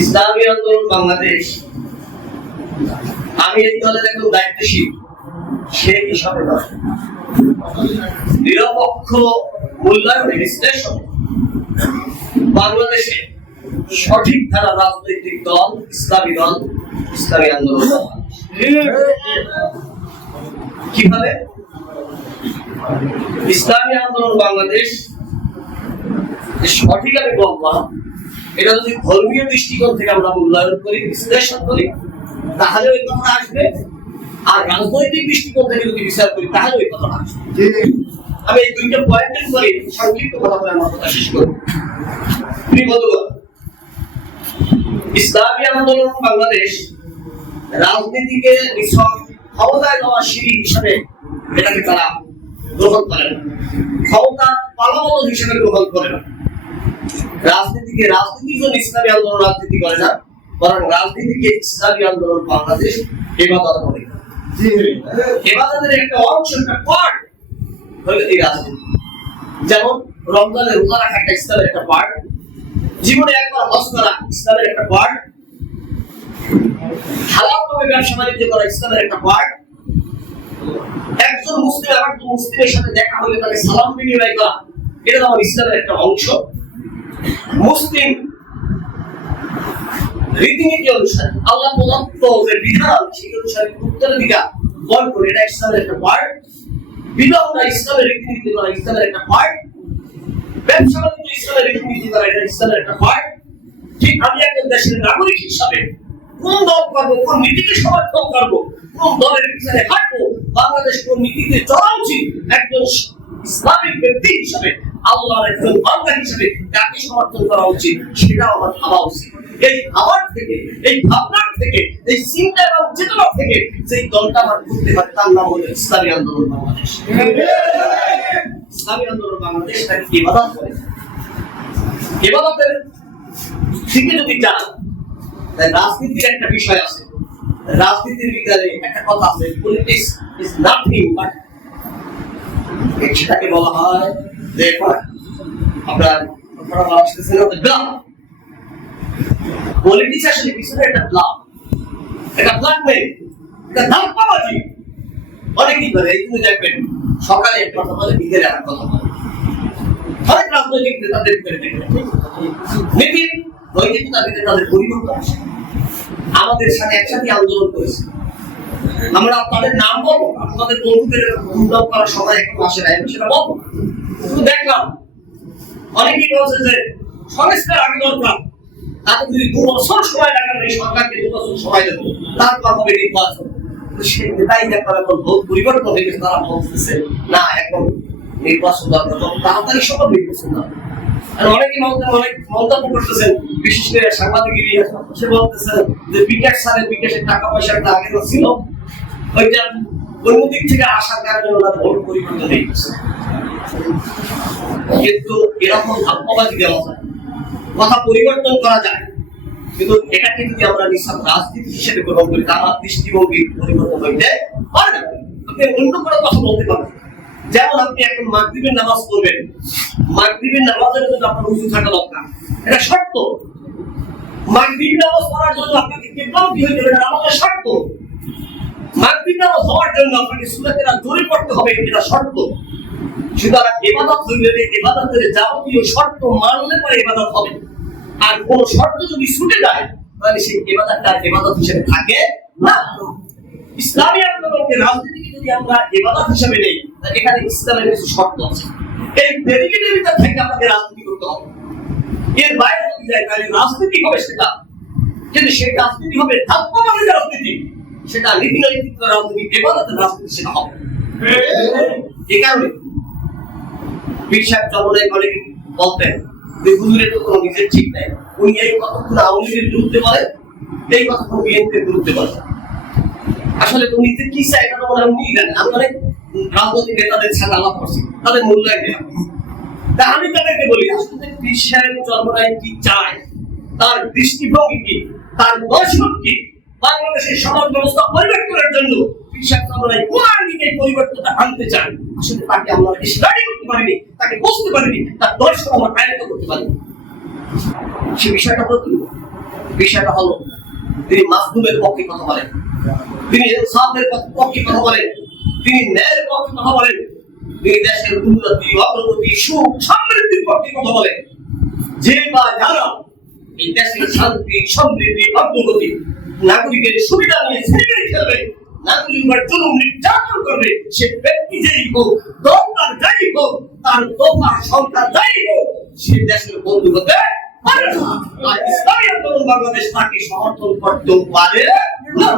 ইসলামী আন্দোলন বাংলাদেশ, আমি এই দলের একজন দায়িত্বশীল সেই হিসাবে নয়, নিরপেক্ষ মূল্যায়নের বিশ্লেষণ বাংলাদেশে সঠিক ধারা রাজনৈতিক দল ইসলামী আন্দোলন কিভাবে ইসলামী আন্দোলন বাংলাদেশ সঠিক আমি বললাম, এটা যদি ধর্মীয় দৃষ্টিকোণ থেকে আমরা মূল্যায়ন করি বিশ্লেষণ করি তাহলে ওই কথা আসবে, আর রাজনৈতিক দৃষ্টিকোণ থেকে যদি বিচার করি তাহলে ওই কথা আসবে। আমি এই দুইটা পয়েন্টের উপরে সংক্ষিপ্ত কথা বলে আমার কথা শেষ করব। ইসলামী আন্দোলন বাংলাদেশ রাজনীতিকে ক্ষমতায় দেওয়া সিঁড়ি হিসাবে এটাকে তারা গ্রহণ করে না, ক্ষমতার পালাবদল হিসাবে গ্রহণ করে না। রাজনীতির জন্য ইসলামী আন্দোলন রাজনীতি করে না, বরং রাজনীতিকে ইসলামী আন্দোলন বাংলাদেশ ইবাদত করে। ইবাদতের একটা অংশ, একটা পার্ট হলো এই রাজনীতি। যেমন রমজানের রোজা রাখা একটা ইসলামের একটা পার্ট, জীবনে একবার হজ করা ইসলামের একটা পার্ট, হালালভাবে ব্যবসা বাণিজ্য করা ইসলামের একটা পার্ট, একজন মুসলিম আরেকজন মুসলিমের সাথে দেখা হলে তাকে সালাম বিনিময় করা এটা আমার ইসলামের একটা অংশ। মুসলিম রীতিনীতি অনুসারে আল্লাহ প্রদত্ত যে বিধান সেই অনুসারে উত্তরাধিকার বল করে এটা ইসলামের একটা পার্ট। বিবাহটা ইসলামের রীতিনীতি করা ইসলামের একটা পার্ট। ব্যবসা বাণিজ্য ইসলামের রীতিনীতি করা এটা ইসলামের একটা পার্ট। ঠিক আমি একজন দেশের নাগরিক হিসাবে কোন দল করবো, কোন নীতিকে সমর্থন করবো, কোন দলের পিছনে হাঁটবো, বাংলাদেশ কোন নীতিতে চলা উচিত, একজন ইসলামিক ব্যক্তি হিসাবে আল্লাহর একজন বান্দা হিসাবে কাকে সমর্থন করা উচিত সেটা আমার ভাবা উচিত। এই ভাবার থেকে, এই ভাবনার থেকে, এই চিন্তা এবং চেতনা থেকে যেই দলটা আমার করতে পারে তার নাম হলো ইসলামী আন্দোলন বাংলাদেশ। ইসলামী আন্দোলন বাংলাদেশ তাকে ইবাদত করে। ইবাদতের থেকে যদি যান, রাজনীতির একটা বিষয় আছে, রাজনীতির বিজ্ঞানে একটা কথা আছে, পলিটিক্স ইজ নাথিং বাট, সেটাকে বলা হয় যে আপনার ব্লাফ। পলিটিক্স আসলে পিছনে একটা ব্লাফ, একটা ব্ল্যাকমেইল, একটা ধাপ্পাবাজি। অনেকেই বলে এই তুমি দেখবেন সকালে এক কথা বলে বিকেলে আর কথা বলে। অনেক রাজনৈতিক নেতাদের ভিতরে দেখবেন নীতির নৈতিকতার ভিতরে তাদের পরিবর্তন আসে। আমাদের সাথে একসাথে আন্দোলন করেছে, আমরা আপনাদের নাম বলবো, আপনাদের বন্ধুদের উন্নয়ন করার সময় এখন আসে না, সেটা বলবো। শুধু দেখলাম অনেকেই বলছে যে সংস্কার আগে দরকার, তাতে যদি 2 বছর সময় লাগান, এই সরকারকে 2 বছর সময় দেবো, তারপর হবে নির্বাচন। সেই নেতাই দেখবার এখন ভোট পরিবর্তন হয়ে গেছে, তারা বলতেছে না এখন নির্বাচন দরকার, তাড়াতাড়ি সব নির্বাচন দরকার। অনেকেই মন্তব্য করতেছেন, বিশেষ করে সাংবাদিক সে বলতেছেন যে বিকাশের টাকা পয়সাটা আগে ছিল, ওইটা অন্য দিক থেকে আসার কারণে ওরা ভোট পরিবর্তন হয়ে গেছে। কিন্তু এরকম ধাপ্পাবাজি দেওয়া যায়, কথা পরিবর্তন করা যায়, কিন্তু এটাকে যদি আমরা নিঃস্বার্থ রাজনীতি হিসেবে গ্রহণ করি তা আমার দৃষ্টিভঙ্গি পরিবর্তন হইতে পারে না। আপনি অন্য কোনো কথা বলতে পারবেন, যেমন আপনি এখন মাগরিবের নামাজ পড়বেন, মাগরিবের নামাজের জন্য আপনার উযু থাকা দরকার, এটা শর্ত। মাগরিব নামাজ পড়ার জন্য আপনাকে কিবলামুখী হইতে হবে, এটা আমাদের শর্ত। মাগরিব নামাজ হওয়ার জন্য আপনাকে সূরা কেরাত জোরে পড়তে হবে, এটা শর্ত। সুতরাং ইবাদত হইলে ইবাদতের যাবতীয় শর্ত মানলে পরে ইবাদত হবে, আর কোন শর্ত যদি ছুটে যায় তাহলে সেই ইবাদতটা ইবাদত হিসেবে থাকে না। ইসলামী আন্দোলনকে রাজনীতিকে যদি আমরা ইবাদত হিসেবে নেই, এখানে ইসলামের কিছু শর্ত আছে, এই ডেডিকেটেডটা থেকে আমাদের রাজনীতি করতে হবে। এর বাইরে যদি যায় তাহলে রাজনীতি হবে সেটা, কিন্তু সেই রাজনীতি হবে ধাপ্পাবাজি রাজনীতি, সেটা নীতিনৈতিক রাজনীতি, ইবাদতের রাজনীতি সেটা হবে। এই কারণে পীর সাহেব জগন্নাথ অনেক বলতেন যে হুজুরের তো কোনো নিজের ঠিক নাই, উনি এই কথাগুলো আওয়ামী লীগের বিরুদ্ধে বলেন, এই কথাগুলো বিএনপির বিরুদ্ধে বলেন। আসলে তো নিজে কি চাই এটা তো মনে হয় উনি জানেন। আমি অনেক রাজনৈতিক নেতাদের সাথে আলাপ করছি, তাদের মূল্যায়ন নেই। তা আমি তাদেরকে বলি আসলে পীর সাহেব জগন্নাথ কি চায়, তার দৃষ্টিভঙ্গি কি, তার দর্শন কি, বাংলাদেশের সমাজ ব্যবস্থা পরিবর্তনের জন্য পীর সাহেব জগন্নাথ কোন আঙ্গিকে পরিবর্তনটা আনতে চান, আসলে তাকে আমরা স্টাডি করতে পারিনি, তাকে বুঝতে পারিনি, তার দর্শন আমরা আয়ত্ত করতে পারিনি। সে বিষয়টা বলতে বিষয়টা হলো তিনি মাসলুমের পক্ষে কথা বলেন, তিনি ইনসাফের পক্ষে কথা বলেন, তিনি ন্যায়ের পক্ষে কথা বলেন, তিনি দেশের উন্নতি, অগ্রগতি, সুখ সমৃদ্ধির পক্ষে কথা বলেন। যে বা যারা এই দেশের শান্তি, সমৃদ্ধি, অগ্রগতি, নাগরিকের সুবিধা নিয়ে ছেলে খেলবে, নাগরিকের জুলুম নির্যাতন করবে, সে ব্যক্তি যেই হোক, দরকার যাই হোক, তার দফা সংখ্যা যাই হোক, সে দেশের বন্ধু হতে পারে না। আর ইসলামী আন্দোলন বাংলাদেশ তাকে সমর্থন করতেও পারে না।